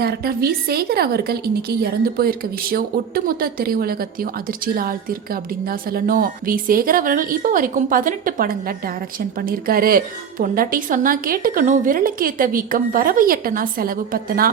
Director we Sekar அவர்கள் இன்னைக்கு இறந்து போயிருக்க விஷயம் ஒட்டுமொத்த திரையுலகத்தையும் அதிர்ச்சியில் ஆழ்த்திருக்கு அப்படின்னு தான் சொல்லணும். வி சேகர் அவர்கள் இப்போ வரைக்கும் 18 படங்களை டைரக்ஷன் பண்ணியிருக்காரு. பொண்டாட்டி சொன்னா கேட்டுக்கணும், விரலுக்கு ஏத்த வீக்கம், வரவு எட்டனா செலவு பத்தனா,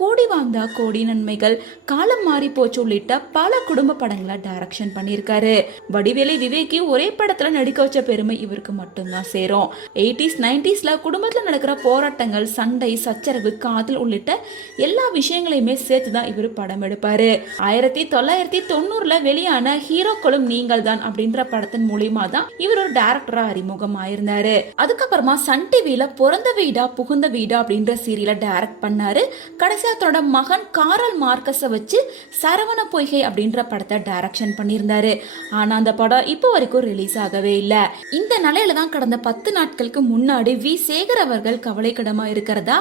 கோடி வாழ்ந்தா கோடி நன்மைகள், காலம் மாறி போச்சு உள்ளிட்ட பல குடும்ப படங்களை டைரக்ஷன் பண்ணியிருக்காரு. வடிவேலு விவேக்கி ஒரே படத்துல நடிக்க வச்ச பெருமை இவருக்கு மட்டும்தான் சேரும். 80s 90sல குடும்பத்துல நடக்கிற போராட்டங்கள், சண்டை, சச்சரவு, காதல் உள்ளிட்ட எல்லா விஷயங்களையுமே சேர்த்துதான் இவர் படம் எடுப்பாரு. 1990ல வெளியான ஹீரோக்களும் நீங்கள் தான் அப்படின்ற படத்தின் மூலியமா தான் இவர் ஒரு டைரக்டரா அறிமுகம் ஆயிருந்தாரு. அதுக்கப்புறமா சன் டிவில பிறந்த வீடா புகுந்த வீடா அப்படின்ற சீரியலை டைரக்ட் பண்ணாரு. கடைசியா தன்னோட மகன் காரல் மார்க்கஸை வச்சு சரவண பொய்கை அப்படின்ற படத்தை டைரக்ஷன் பண்ணியிருந்தாரு. ஆனா அந்த படம் இப்போ வரைக்கும் ரிலீஸ் ஆகவே இல்லை. இந்த நிலையில தான் கடந்த 10 நாட்களுக்கு முன்னாடி வி சேகர் அவர்கள் கவலைக்கிடமா இருக்கிறதா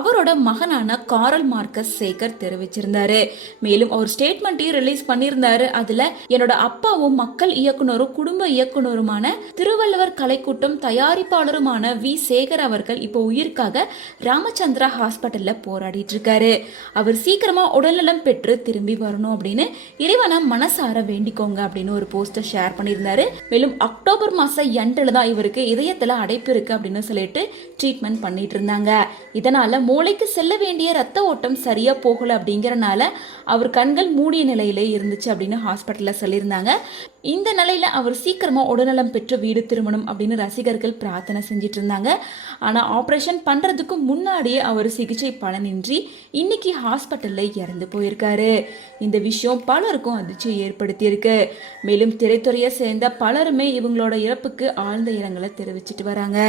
அவரோட மகனான காரல் மார்க்கஸ் சேகர் தெரிவிச்சிருந்தாரு. மேலும் ஒரு ஸ்டேட்மெண்ட்டையும் ரிலீஸ் பண்ணியிருந்தாரு. அதுல என்னோட அப்பாவும் மக்கள் இயக்குனரும் குடும்ப இயக்குனருமான திருவள்ளுவர் கலைக்கூட்டம் தயாரிப்பாளருமான வி சேகர் அவர்கள் இப்போ உயிருக்காக ராமச்சந்திரா ஹாஸ்பிட்டல்ல போராடிட்டு இருக்காரு. அவர் சீக்கிரமா உடல்நலம் பெற்று திரும்பி வரணும் அப்படின்னு இறைவனை மனசார வேண்டிக்கோங்க அப்படின்னு ஒரு போஸ்டர் ஷேர் பண்ணியிருந்தாரு. மேலும் அக்டோபர் மாசம் எண்டில் தான் இவருக்கு இதயத்துல அடைப்பு இருக்கு அப்படின்னு சொல்லிட்டு ட்ரீட்மெண்ட் பண்ணிட்டு இருந்தாங்க. இதனால மூளைக்கு செல்ல வேண்டிய ரத்த ஓட்டம் சரியா போகல அப்படிங்கறனால அவர் கண்கள் மூடிய நிலையிலே இருந்துச்சு அப்படின்னு ஹாஸ்பிட்டல்ல சொல்லியிருந்தாங்க. இந்த நிலையில அவர் சீக்கிரமா உடல்நலம் பெற்று வீடு திரும்பணும் அப்படின்னு ரசிகர்கள் பிரார்த்தனை செஞ்சிட்டு இருந்தாங்க. ஆனா ஆபரேஷன் பண்றதுக்கு முன்னாடியே அவர் சிகிச்சை பலனின்றி இன்னைக்கு ஹாஸ்பிட்டல்ல இறந்து போயிருக்காரு. இந்த விஷயம் பலருக்கும் அதிர்ச்சியை ஏற்படுத்தியிருக்கு. மேலும் திரைத்துறையை சேர்ந்த பலருமே இவங்களோட இறப்புக்கு ஆழ்ந்த இரங்கலை தெரிவிச்சிட்டு வராங்க.